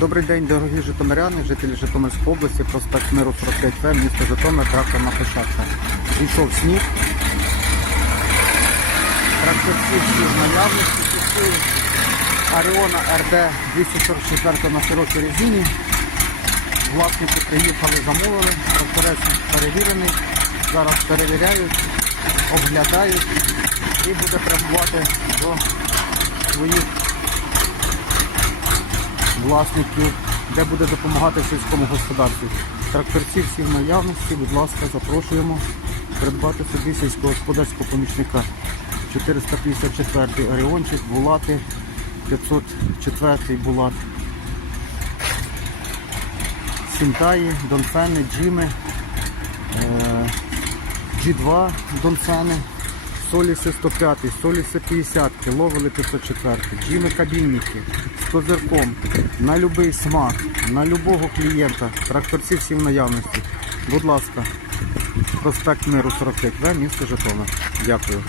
Добрий день, дорогі житомиряни, жителі Житомирської області, проспект Миру 45В, місто Житомир, тракторна площадка. Зійшов сніг. Тракторці всі в наявності фіксують. Аріона РД 244 на широкій резині. Власники приїхали, замовили. Тракторець перевірений. Зараз перевіряють, оглядають і буде прямувати до своїх власників, де буде допомагати сільському господарству. Тракторці всі в наявності, будь ласка, запрошуємо придбати собі сільськогосподарського помічника. 454 Оріончик, Булати, 504 Булат. Сінтаї, Донфени, Джими, е, G2 Донфени, Соліси 105, Соліси 50, ловили 504, джіми кабінники з козирком, на будь-який смак, на любого клієнта. Тракторці всі в наявності. Будь ласка, проспект Миру 45В, місто Житомир. Дякую.